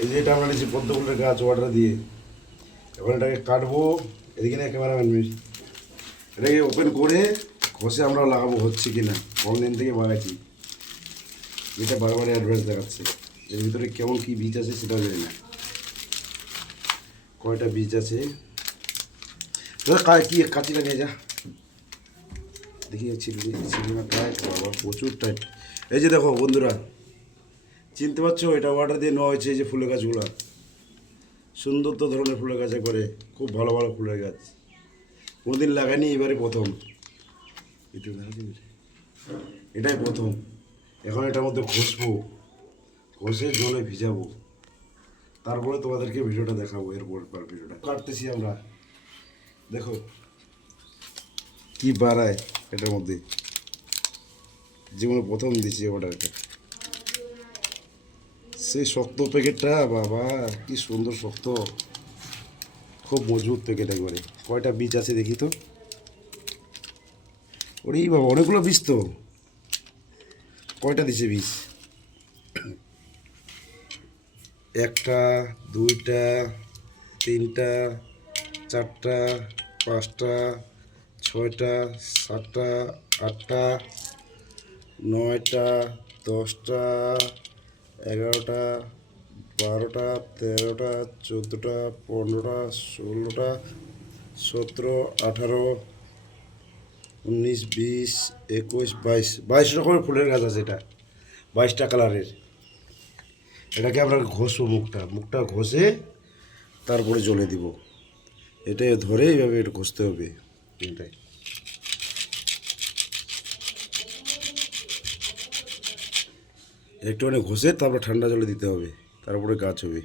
এই যে এটা আমরা নিচ্ছি পদ্ম ফুলের গাছ ওয়াটার দিয়ে। এবার এটাকে কাটবো, এদিকে না ক্যামেরাম্যান মির, এটাকে ওপেন করে ঘষে আমরা লাগাবো হচ্ছে কি না। অনলাইন থেকে বাগাইছি, এটা বারবার অ্যাডভান্স দেখাচ্ছে। এর ভিতরে কেমন কী বীজ আছে সেটাও জানি না, কয়টা বীজ আছে। কি কাঁচিটা নিয়ে যা দেখি, চিলি টাইট, বাবা প্রচুর টাইট। এই যে দেখো বন্ধুরা, চিনতে পারছো এটা ওয়াটার দিয়ে নেওয়া হয়েছে। এই যে ফুলের গাছগুলো সুন্দর তো ধরনের ফুলের গাছ, করে খুব ভালো ভালো ফুলের গাছ, কোনোদিন লাগাইনি, এবারে প্রথম। এটাই প্রথম। এখন এটার মধ্যে ঘষবো, ঘষে জলে ভিজাবো, তারপরে তোমাদেরকে ভিডিওটা দেখাবো। এরপর ভিডিওটা কাটতেছি আমরা, দেখো কি বাড়ায় এটার মধ্যে। জীবনে প্রথম দিচ্ছি অর্ডারটা। সেই শক্ত প্যাকেটটা, বাবা কি সুন্দর শক্ত, খুব মজবুত প্যাকেট একবারে। কয়টা বীজ আছে দেখি তো। ওরে বাবা, অনেকগুলো বীজ তো। কয়টা দিছে বীজ? একটা, দুইটা, তিনটা, চারটা, পাঁচটা, ছয়টা, সাতটা, আটটা, নয়টা, 10টা, 11টা, 12টা, 13টা, 14টা, 15টা, 16টা, 17, 18, 19, 20, 21, 22 রকমের ফুলের গাছ আছে। এটা 22টা কালারের। এটাকে আমরা ঘষবো, মুখটা ঘষে তারপরে জলে দিব। এটাই ধরে এইভাবে এটা ঘষতে হবে। এটাই একটুখানি ঘষে তারপর ঠান্ডা জলে দিতে হবে, তারপরে গাছ হবে।